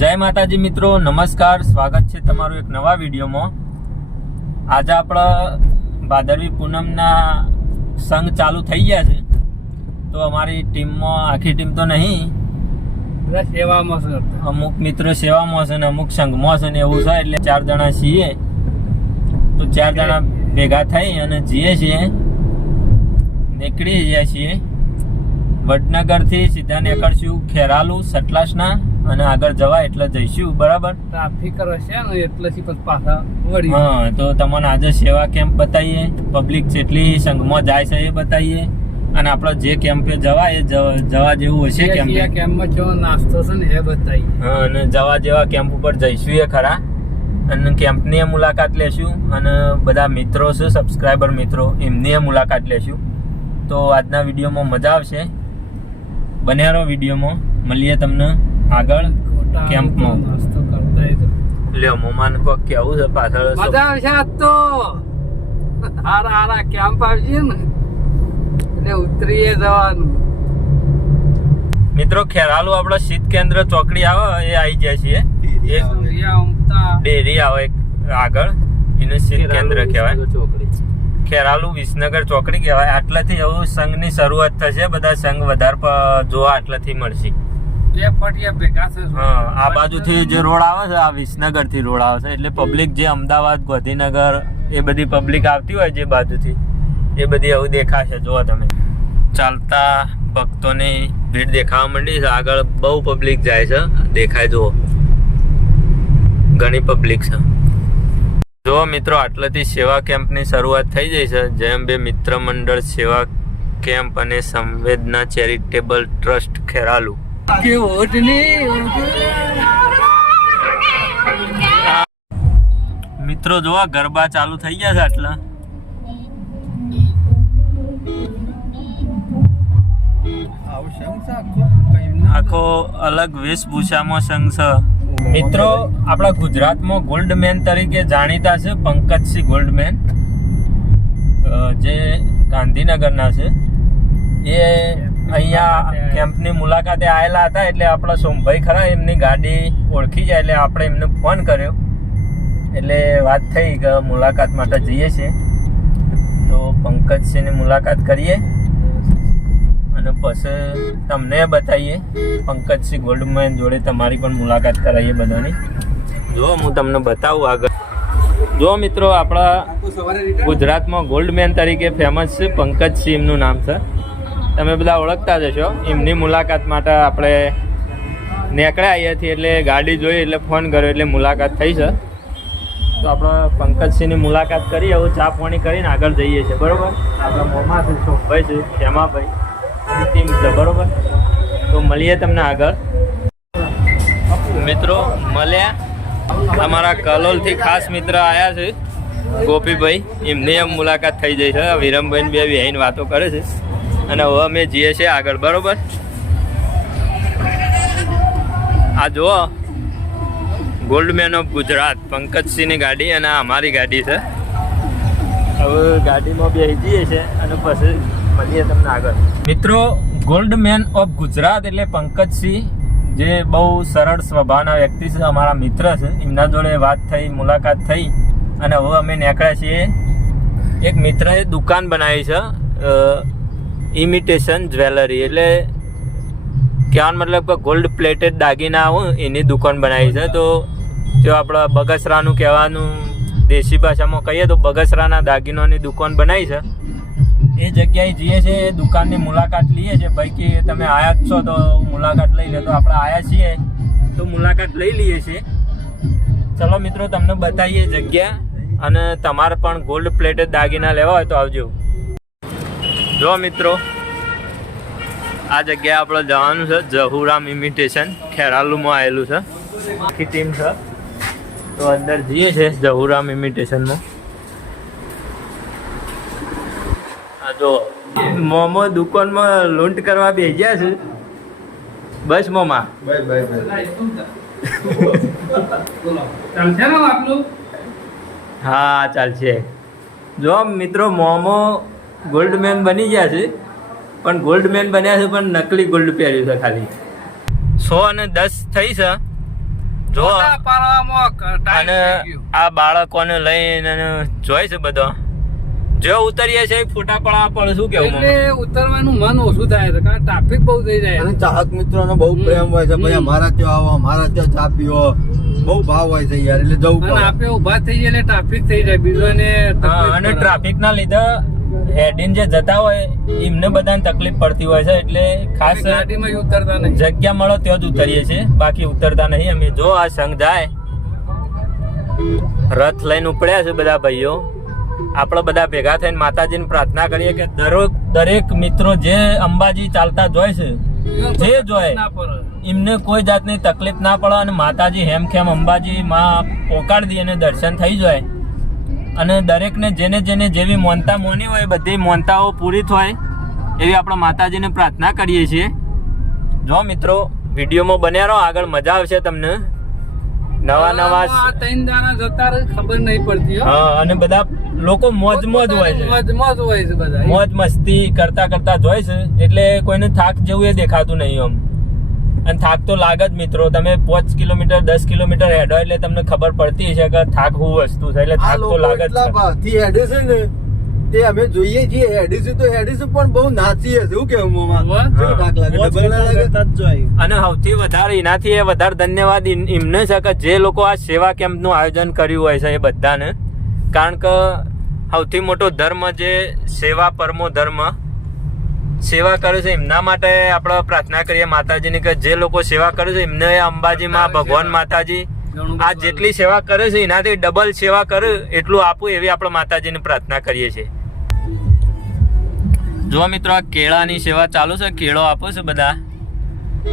જય માતાજી મિત્રો નમસ્કાર. સ્વાગત છે તમારું એક નવા વિડીયોમાં. આજે આપણે ભાદરવી પૂનમના સંઘ ચાલુ થઈ ગયા છે. તો અમારી ટીમમાં આખી ટીમ તો નહીં. સેવામાં છે અમુક મિત્રો સેવામાં છે ને અમુક સંઘમાં છે ને એવું છે એટલે ચાર જણા છીએ. તો ચાર જણા ભેગા થઈ અને જઈએ છીએ. નીકળી જઈએ છીએ. વડનગરથી સીધા નીકળશું ખેરાલુ સટલાસના. અને આગળ જવા એટલે જઈશું બરાબર? ટ્રાફિક હશે ને એટલેથી પછી પાછા વળી. હા તો તમને આજે સેવા કેમ્પ બતાવીએ પબ્લિક જેટલી સંઘમાં જાય છે એ બતાવીએ. અને આપણો જે કેમ્પે જવા એ જવા જવા હશે કેમ્પ. કેમ્પમાં જો નાસ્તો છે ને એ બતાવીએ. હા, અને જવા જેવા કેમ્પ ઉપર જઈશું એ ખરા. અને કેમ્પની મુલાકાત લેશું. અને બધા મિત્રો છે સબસ્ક્રાઈબર મિત્રો એમની એ મુલાકાત લેશું. તો આજના વિડીયોમાં મજા આવશે. બન્યા રહો વિડીયોમાં. મળીએ તમને. આગળ કેમ્પમાં. લ્યો મોમાન કો કેવું છે પાછળ મજા આવશે આજ તો. હારા હારા કેમ્પ આવશે ને. એટલે ઉતરીએ જવાનું. મિત્રો ખેરાલુ આપણો શીત કેન્દ્ર ચોકડી આવે એ આવી. જાય છે ડેરી આવે એક આગળ. એનું શીત કેન્દ્ર કહેવાય. ખેરાલુ વિસનગર ચોકડી કહેવાય. આટલાથી એવું સંઘની શરૂઆત થશે. બધા સંઘ વધારે જોવા આટલાથી મળશે. બે ભેગા આ બાજુથી જે રોડ આવે છે આ વિસનગરથી રોડ આવે છે એટલે પબ્લિક જે અમદાવાદ ગાંધીનગર એ બધી પબ્લિક આવતી હોય જે બાજુથી એ બધી આવું દેખાશે જુઓ તમે. ચાલતા ભક્તોની ભીડ દેખાવા માંડી છે આગળ બહુ પબ્લિક જાય છે દેખાય જુઓ. ઘણી પબ્લિક છે. જો મિત્રો આટલેથી સેવા કેમ્પની શરૂઆત થઈ જાય છે. જયંબે મિત્ર મંડળ સેવા કેમ્પ અને સંવેદના ચેરિટેબલ ટ્રસ્ટ ખેરાલુ. મિત્રો, જોવા, ગરબા ચાલુ થઈ ગયા છે આટલા. આખો અલગ વેશભૂષામાં સંઘ મિત્રો, આપણા ગુજરાતમાં ગોલ્ડમેન તરીકે જાણીતા છે પંકજસિંહ ગોલ્ડમેન જે ગાંધીનગરના છે. એ અહીંયા કેમ્પની મુલાકાતે આવેલા હતા એટલે આપણા સોમભાઈ ખરા એમની ગાડી ઓળખી જાય એટલે આપણે એમને ફોન કર્યો. એટલે વાત થઈ કે મુલાકાત માટે જઈએ છીએ. તો પંકજસિંહની મુલાકાત કરીએ અને પછી તમને બતાવીએ. પંકજસિંહ ગોલ્ડમેન જોડે તમારી પણ મુલાકાત કરાવીએ બધાની. જો હું તમને બતાવું આગળ. જો મિત્રો આપણા ગુજરાતમાં ગોલ્ડમેન તરીકે ફેમસ છે પંકજસિંહ એમનું નામ છે. તમે બધા ઓળખતા જ હશો. એમની મુલાકાત માટે આપણે નીકળ્યા અહીંયાથી એટલે ગાડી જોઈ એટલે ફોન કર્યો એટલે મુલાકાત થઈ છે. તો આપણે પંકજસિંહની મુલાકાત કરી હવે ચા પાણી કરીને આગળ જઈએ છીએ, બરાબર? આપણા મોમાં છે છે શ્યામાભાઈ ટીમ છે, બરોબર? તો મળીએ તમને આગળ. મિત્રો, મળ્યા. અમારા કલોલથી ખાસ મિત્ર આવ્યા છે, ગોપીભાઈ. એમની એમ મુલાકાત થઈ જાય છે. વિરમભાઈ બે વિહાઈને વાતો કરે છે. અને હવે અમે જઈએ છીએ આગળ, બરોબર? આ જુઓ ગોલ્ડમેન ઓફ ગુજરાત પંકજસિંહની ગાડી અને અમારી ગાડી છે. હવે ગાડીમાં બેસી જઈએ છે અને પછી મળીએ તમને આગળ. મિત્રો ગોલ્ડમેન ઓફ ગુજરાત એટલે પંકજસિંહ, જે બહુ સરળ સ્વભાવના વ્યક્તિ છે, અમારા મિત્ર છે. એમના જોડે વાત થઈ, મુલાકાત થઈ અને હવે અમે નીકળ્યા છીએ. એક મિત્રએ દુકાન બનાવી છે ઇમિટેશન જ્વેલરી એટલે કહેવાનો મતલબ કે ગોલ્ડ પ્લેટેડ દાગીના આવું એની દુકાન બનાવી છે. તો જો આપણે બગસરાનું કહેવાનું દેશી ભાષામાં કહીએ તો બગસરાના દાગીનોની દુકાન બનાવી છે. એ જગ્યાએ જઈએ છીએ, એ દુકાનની મુલાકાત લઈએ છીએ. ભાઈ કે તમે આયા જ છો તો મુલાકાત લઈ લે. તો આપણે આયા છીએ તો મુલાકાત લઈ લઈએ છીએ. ચલો મિત્રો, તમને બતાવીએ જગ્યા અને તમારે પણ ગોલ્ડ પ્લેટેડ દાગીના લેવા હોય તો આવજો. જો મિત્રો આ જગ્યાએ આપણે જવાનું છે જહુરામ ઇમિટેશન ખેરાલુમાં આવેલું છે. આખી ટીમ છે. તો અંદર જઈએ છે જહુરામ ઇમિટેશનમાં આ જો મોમો દુકાનમાં લૂંટ કરવા બે ગયા છે. બસ મોમા. હા ચાલશે. જો મિત્રો મોમો ગોલ્ડમેન બની ગયા છે. પણ ગોલ્ડમેન બન્યા છે પણ નકલી ગોલ્ડ પહેર્યું છે ખાલી. સો અને દસ થઈ છે. જો અને આ બાળકોને લઈને જોઈ છે બધો. જો ઉતરીએ છે ફોટા પડવા પડે શું કેવું એટલે ઉતરવાનું મન ઓછું થાય છે કારણ ટ્રાફિક બહુ થઈ જાય. અને ચાહક મિત્રોનો બહુ પ્રેમ હોય છે ભાઈ. અમારા ત્યાં આવો અમારા ત્યાં ચા પીવો. બહુ ભાવ હોય છે યાર એટલે જવું આપણે ઊભા થઈ જાય એટલે ટ્રાફિક થઈ જાય બીજોને અને. ટ્રાફિક ના લીધે હેડીન જે જતા હોય એમને બધાને તકલીફ પડતી હોય છે એટલે ખાસ ગાડીમાં ઉતરતા નહીં. જગ્યા મળો ત્યાં જ ઉતરીએ છીએ બાકી ઉતરતા નહીં. અમે જો આ સંઘ જાય. રથ લઈને ઉપડ્યા છે બધા ભાઈઓ. આપણે બધા ભેગા થઈને માતાજીને પ્રાર્થના કરીએ કે દરેક દરેક મિત્રો જે અંબાજી ચાલતા જોય છે જે જોય એમને કોઈ જાતની તકલીફ ના પડે અને માતાજી હેમખેમ અંબાજી માં પોકાડી દે અને દર્શન થઈ જાય. અને દરેકને જેને જેને જેવી મોનતા મોની હોય બધી મોનતાઓ પૂરી થાય એવી આપણે માતાજીને પ્રાર્થના કરીએ છીએ. જો મિત્રો વિડીયોમાં બન્યા રહો આગળ મજા આવશે તમને. નવા નવા ત્રણ દાણા જતા ખબર નહીં પડતી હા. અને બધા લોકો મોજ મોજ હોય છે. મોજ મોજ હોય છે બધા. મોજ મસ્તી કરતા કરતા જોય છે. એટલે કોઈને થાક જેવું એ દેખાતું નહીં આમ અને થાક તો લાગે જ મિત્રો. તમે પાંચ કિલોમીટર દસ કિલોમીટર હેડો એટલે તમને ખબર પડતી હશે કે થાક હું વસ્તુ છે એટલે થાક તો લાગે જ છે. ભાવથી હેડે છે ને તે અમે જોઈએ છીએ હેડીશું તો હેડીશું પણ બહુ નાચીએ છે શું કેવું મોમાં? થાક લાગે ડબલ ના લાગે. અને સૌથી વધારે એનાથી એ વધારે ધન્યવાદ એમને છે કે જે લોકો આ સેવા કેમ્પનું આયોજન કર્યું હોય છે એ બધાને. કારણ કે સૌથી મોટો ધર્મ જે સેવા પરમો ધર્મ સેવા કરે છે એમના માટે આપણે પ્રાર્થના કરીએ માતાજીની કે જે લોકો સેવા કરે છે એમને અંબાજીમાં ભગવાન માતાજી. આ જેટલી સેવા કરે છે એનાથી ડબલ સેવા કરે એટલું આપું એવી આપણે માતાજીને પ્રાર્થના કરીએ છીએ. જો મિત્રો આ કેળાની સેવા ચાલુ છે કેળો આપો છે બધા?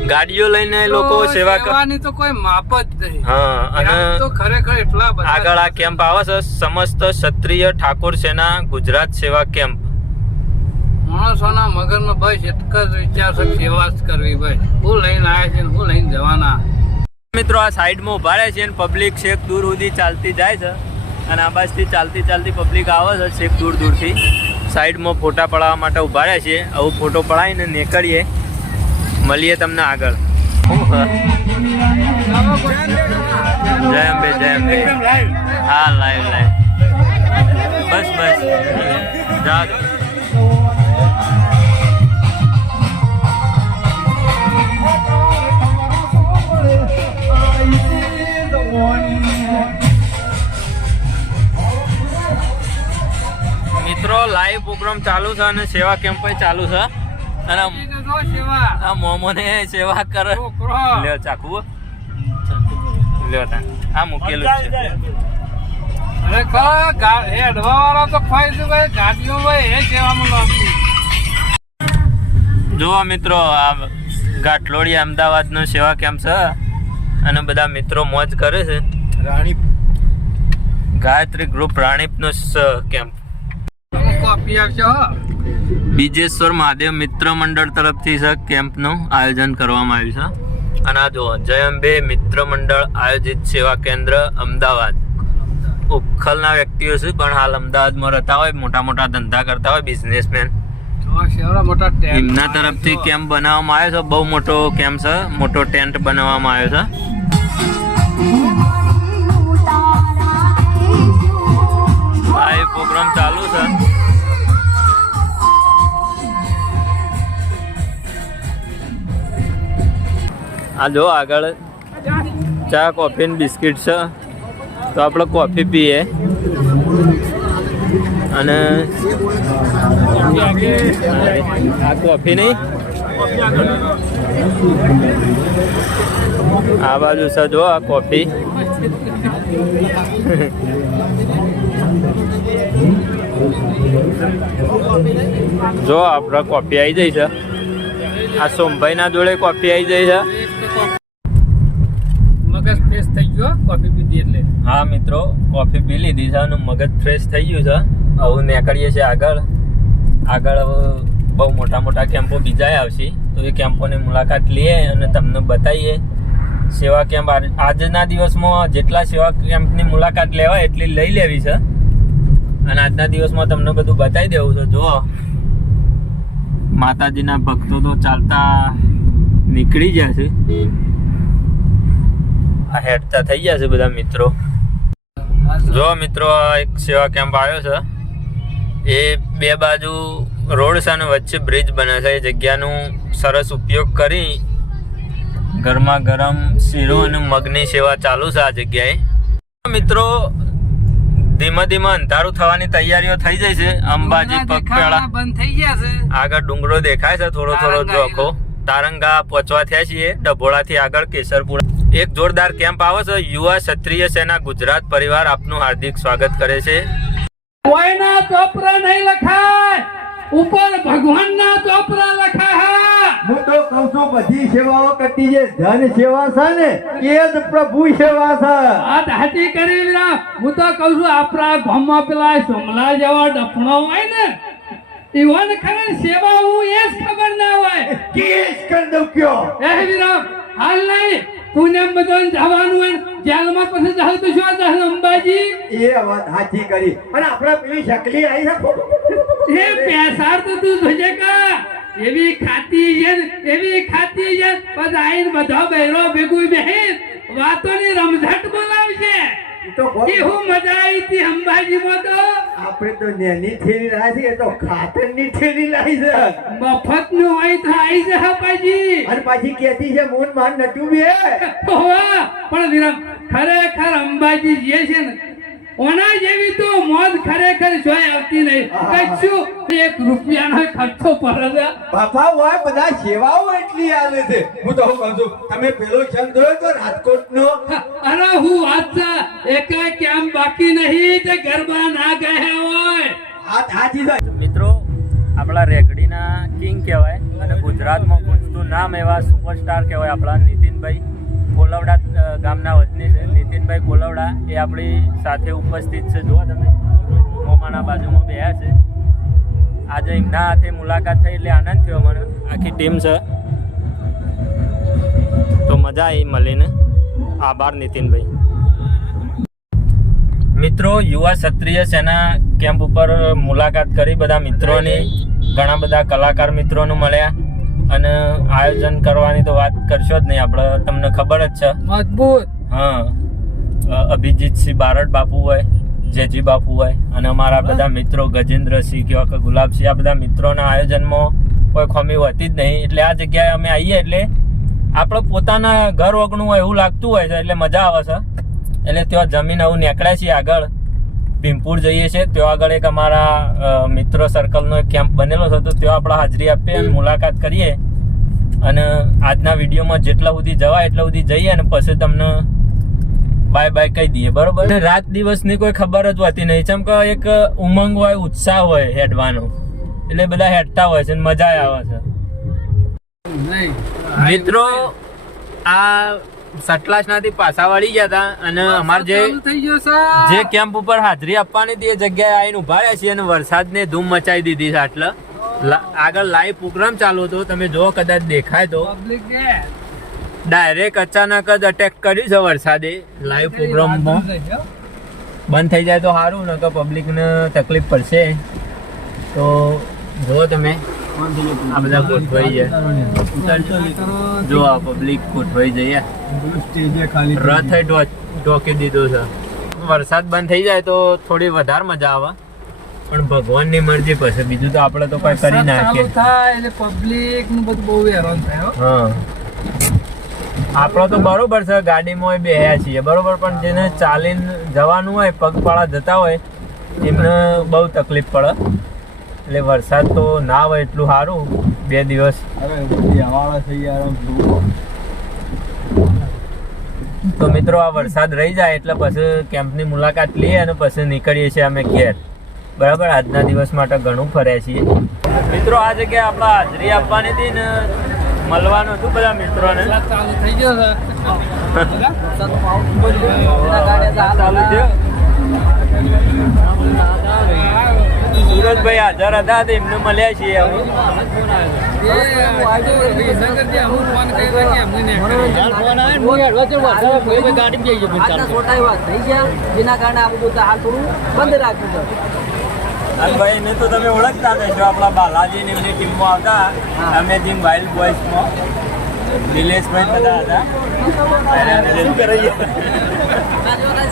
ગાડીઓ લઈને લોકો સેવા કરવાની તો કોઈ માપ જ નહીં. હા અને તો ખરેખર એટલા બધા આગળ આ કેમ્પ આવે છે સમસ્ત ક્ષત્રિય ઠાકોર સેના ગુજરાત સેવા કેમ્પ. માણસોના મગજમાં બસ એક જ વિચાર સેવા જ કરવી ભાઈ હું લઈને આવ્યા છે હું લઈને જવાના. મિત્રો, આ સાઈડમાં ઊભા રહે છે અને પબ્લિક છેક દૂર સુધી ચાલતી જાય છે. અને આ બાજુથી ચાલતી ચાલતી પબ્લિક આવે છે છેક દૂર દૂરથી. સાઈડમાં ફોટા પડાવવા માટે ઊભા રહે છે. આવું ફોટો પડાવીને નીકળીએ. મળીએ તમને આગળ? જય અંબે જય અંબે. હા, લાઈવ લાઈવ. બસ બસ. જા પ્રોગ્રામ ચાલુ છે અને સેવા કેમ્પ ચાલુ છે. અને આ મોમો ને સેવા. આ મોમોને સેવા કરે. લ્યો તા. આ મૂકેલું છે. ખરેખર ગા- એ અડવાવાળા તો ખોઈ છે ભાઈ ગાડીઓ ભાઈ એ સેવામાં નાખી જુઓ મિત્રો આ ગાંઠલોડી અમદાવાદનો સેવા કેમ્પ છે. અને બધા મિત્રો મોજ કરે છે. રાણીપ. ગાયત્રી ગ્રુપ રાણીપનો કેમ્પ. કોપી આવશે બીજેશ્વર મહાદેવ મિત્ર મંડળ તરફથી છે કેમ્પનું આયોજન કરવામાં આવ્યું છે. અને આ જુઓ જય અંબે મિત્ર મંડળ આયોજિત સેવા કેન્દ્ર અમદાવાદ. ઉખલના વ્યક્તિઓ છે પણ હાલ અમદાવાદમાં રહેતા હોય મોટા મોટા ધંધા કરતા હોય બિઝનેસમેન એમના તરફથી કેમ્પ બનાવવામાં આવ્યો છે બહુ મોટો કેમ્પ છે મોટો ટેન્ટ બનાવવામાં આવ્યો છે. આ પ્રોગ્રામ ચાલુ છે. આ જો આગળ ચા કોફી ને બિસ્કિટ છે. તો આપણે કોફી પીએ. અને આ કોફી નહીં? આ બાજુ છે જો આ કોફી જો આપણે કોફી આવી જઈ છે. આ સોમભાઈના જોડે કોફી આવી જઈ છે. મગજ ફ્રેશ થઈ ગયો કોફી પીધી એટલે. હા, મિત્રો કોફી પી લીધી છે અને મગજ ફ્રેશ થઈ ગયું છે. હવે નીકળીએ છીએ આગળ. આગળ બહુ મોટા મોટા કેમ્પો બીજા આવશે. તો એ કેમ્પોની મુલાકાત લઈએ અને તમને બતાવીએ. સેવા કેમ્પ આજના દિવસમાં જેટલા સેવા કેમ્પની મુલાકાત લેવાય એટલી લઈ લેવી છે. અને આજના દિવસમાં તમને બધું બતાવી દેવું છે. જુઓ. માતાજીના ભક્તો તો ચાલતા નીકળી જશે હેડતા થઈ ગયા છે બધા મિત્રો. જો મિત્રો આ એક સેવા કેમ્પ આવ્યો છે. એ બે બાજુ રોડ છે વચ્ચે બ્રિજ બને છે. એ જગ્યાનું સરસ ઉપયોગ કરી ગરમા ગરમ શીરો અને મગની સેવા ચાલુ છે આ જગ્યાએ. મિત્રો ધીમે ધીમે અંધારું થવાની તૈયારીઓ થઈ જાય છે. અંબાજી પગપેળા બંધ થઈ ગયા છે. આગળ ડુંગરો દેખાય છે થોડો થોડો જોખો તારંગા પહોંચવા થયા છીએ. ડભોળાથી આગળ કેસરપુર એક જોરદાર કેમ્પ આવે છે. યુવા ક્ષત્રિય સેના ગુજરાત પરિવાર આપનું હાર્દિક સ્વાગત કરે છે. કોઈના ચોપરા નહીં લખાય. ઉપર ભગવાનના ચોપરા લખાય. હું તો કઉ છું બધી સેવાઓ કરતી જે ધન સેવા છે ને એ જ પ્રભુ સેવા છે. આ દાટી કરી વિરા હું તો કઉ છું આપણા ગામમાં પેલા સોમલા જેવા ડફણો હોય ને ઈવન ખરે સેવા હું એ જ ખબર ના હોય. કેસ કરી દઉં કયો? એ વિરામ હાલ નહીં. પુણે બધાને જવાનું હોય જેલમાં પછી જાવ તો શું જાવ અંબાજી? એ વાત સાચી કરી. અને આપણે પેલી શકલી આવી છે એ પેસાર તો તું જોજે કા. એવી ખાતી છે એવી ખાતી છે બધા આઈને બધા બહેરો ભેગું બેહીન વાતોની રમઝટ બોલાવશે. ઈ તો બહુ- કે હું મજા આવી હતી અંબાજીમાં તો. આપણે તો નેની થેલી લાવી છે તો ખાતરની થેલી લાવી છે. મફતનું હોય તો આવી છે હપાજી અને પાછી કેતી છે મોન માન નટુ બે. પણ વિરમ ખરેખર અંબાજી જે છે ને ઓના જેવી તો મોજ ખરેખર જોઈ આવતી નહીં. કશું એક રૂપિયાનો ખર્ચો પડે બાપા હોય બધા સેવાઓ એટલી આવે છે. હું તો કહું છું તમે પેલો ક્ષણ જોયો તો રાજકોટ નો અરે હું વાત એકા કેમ બાકી નહીં તે ગરબા ના ગયા હોય. હાથ હાજી જાય મિત્રો આપણા રેગડીના કિંગ કહેવાય અને ગુજરાતમાં પૂછતું નામ એવા સુપરસ્ટાર કહેવાય આપણા નીતિનભાઈ. કોલવડા ગામના વતની છે. નીતિનભાઈ કોલવડા એ આપણી સાથે ઉપસ્થિત છે. જુઓ તમે. મોમાના બાજુમાં બેહ્યા છે. આજે એમના હાથે મુલાકાત થઈ એટલે આનંદ થયો મને. આખી ટીમ છે. તો મજા આવી મળીને. આભાર નીતિનભાઈ. મિત્રો યુવા ક્ષત્રિય સેના કેમ્પ ઉપર મુલાકાત કરી. બધા મિત્રોની ઘણા બધા કલાકાર મિત્રોનું મળ્યા. અને આયોજન કરવાની તો વાત કરશો જ નહીં. આપણે તમને ખબર જ છે. મજબૂત હા. અભિજીતસિંહ બારડ બાપુ હોય જેજી બાપુ હોય અને અમારા બધા મિત્રો ગજેન્દ્રસિંહ કેવા કે ગુલાબસિંહ આ બધા મિત્રોના આયોજનમાં કોઈ ખમી હોતી જ નહીં. એટલે આ જગ્યાએ અમે આવીએ એટલે આપણે પોતાના ઘર વગણું હોય એવું લાગતું હોય છે એટલે મજા આવે છે. એટલે ત્યાં જમીન આવું નીકળ્યા છીએ આગળ. ભીમપુર જઈએ છીએ ત્યાં આગળ એક અમારા મિત્ર સર્કલનો એક કેમ્પ બનેલો છે તો ત્યાં આપણે હાજરી આપીએ અને મુલાકાત કરીએ. અને આજના વિડીયોમાં જેટલા સુધી જવાય એટલા સુધી જઈએ અને પછી તમને બાય બાય કહી દઈએ બરોબર? અને રાત દિવસની કોઈ ખબર જ હોતી નહીં. ચમ કે એક ઉમંગ હોય ઉત્સાહ હોય હેડવાનો. એટલે બધા હેડતા હોય છે અને મજા આવે છે. મિત્રો આ સટલાસનાથી પાછા વળી ગયા હતા અને અમાર જે જે કેમ્પ ઉપર હાજરી આપવાની હતી એ જગ્યાએ આવીને ઊભા રહ્યા છીએ અને વરસાદને ધૂમ મચાવી દીધી છે આટલા. આગળ લાઈવ પ્રોગ્રામ ચાલુ હતો. તમે જો કદાચ દેખાય તો. ડાયરેક્ટ અચાનક જ અટેક કર્યું છે વરસાદે લાઈવ પ્રોગ્રામમાં બંધ થઈ જાય તો સારું ને પબ્લિક પબ્લિકને તકલીફ પડશે. તો જુઓ તમે. આ બધા ગોઠવાઈ જાય જો આ પબ્લિક ગોઠવાઈ જઈએ. રથ ઢોકી દીધો છે. વરસાદ બંધ થઈ જાય તો થોડી વધારે મજા આવે. પણ ભગવાનની મરજી પછી. બીજું તો આપણે તો કઈ કરી નાખીએ. થાય એટલે પબ્લિકનું બધું બહુ હેરાન થાય હો. હા. આપણો તો બરોબર છે ગાડીમાં બેહ્યા છીએ. બરોબર પણ જેને ચાલીને જવાનું હોય પગપાળા જતા હોય એમને બહુ તકલીફ પડે. એટલે વરસાદ તો ના હોય એટલું સારું. બે દિવસ. તો મિત્રો આ વરસાદ રહી જાય એટલે પછી કેમ્પની મુલાકાત લઈએ અને પછી નીકળીએ છીએ અમે ઘેર. બરાબર? આજના દિવસ માટે ઘણું ફર્યા છીએ. મિત્રો આ જગ્યાએ આપણે હાજરી આપવાની હતી ને મળવાનું હતું બધા મિત્રોને. થઈ ગયો ચાલુ થયો સુરજભાઈ હાજર હતા એમને મળ્યા છીએ જેના કારણે આ બધું હાલ થોડું બંધ રાખ્યું છે ભાઈ એને તો તમે ઓળખતા હશો આપણા બાલાજી ને એમની ટીમમાં આવતા. અમે જેમ વાઇલ્ડ બોયસમાં નિલેશભાઈ બધા હતા. શું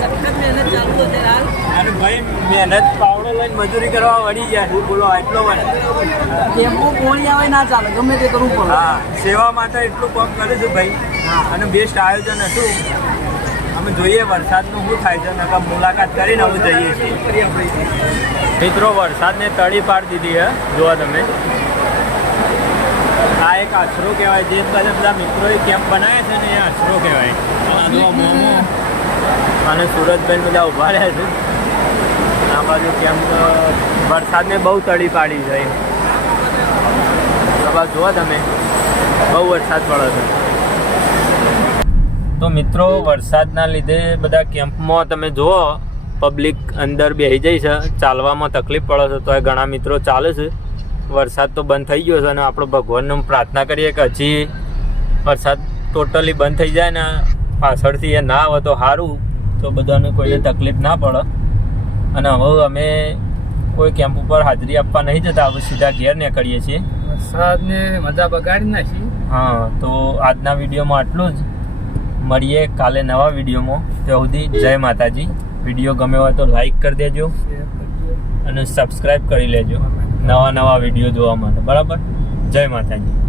સખત મહેનત ચાલુ હાલ અને ભાઈ મહેનત પાવડો લઈને મજૂરી કરવા વળી જાય બોલો એટલો વળે. કોણી આવે ના ચાલે ગમે તે કરવું પડે. હા સેવા માટે એટલું કામ કરે છે ભાઈ. અને બેસ્ટ આયોજન હતું. અમે જોઈએ વરસાદનું શું થાય છે નકર મુલાકાત કરીને અમે જઈએ છીએ. મિત્રો વરસાદને તળી પાડી દીધી હે જોવા તમે. આ એક આશરો કહેવાય. જે બધા મિત્રો મિત્રોએ કેમ્પ બનાવ્યા છે ને એ આશરો કહેવાય. મોમો. અને સુરતભાઈ બધા ઊભા રહ્યા છે. આ બાજુ કેમ્પ વરસાદને બહુ તળી પાડી છે. આ બાજુ જુઓ તમે. બહુ વરસાદ પડે છે. તો મિત્રો, વરસાદના લીધે બધા કેમ્પમાં તમે જુઓ, પબ્લિક અંદર બેસી જાય છે. ચાલવામાં તકલીફ પડે છે. તો એ ઘણા મિત્રો ચાલે છે. વરસાદ તો બંધ થઈ ગયો છે અને આપણે ભગવાનને પ્રાર્થના કરીએ કે હજી વરસાદ ટોટલી બંધ થઈ જાય ને પાછળથી એ ના આવે તો સારું તો બધાને કોઈને તકલીફ ના પડે. અને હવે અમે કોઈ કેમ્પ ઉપર હાજરી આપવા નહીં જતા હવે સીધા ઘેર નીકળીએ છીએ. વરસાદને મજા બગાડી નાખી. હા તો આજના વિડીયોમાં આટલું જ. મળીએ કાલે નવા વિડીયોમાં. ત્યાં સુધી જય માતાજી. વીડિયો ગમે હોય તો લાઈક કરી દેજો અને સબસ્ક્રાઈબ કરી લેજો. નવા નવા વીડિયો જોવા માટે. બરાબર? જય માતાજી.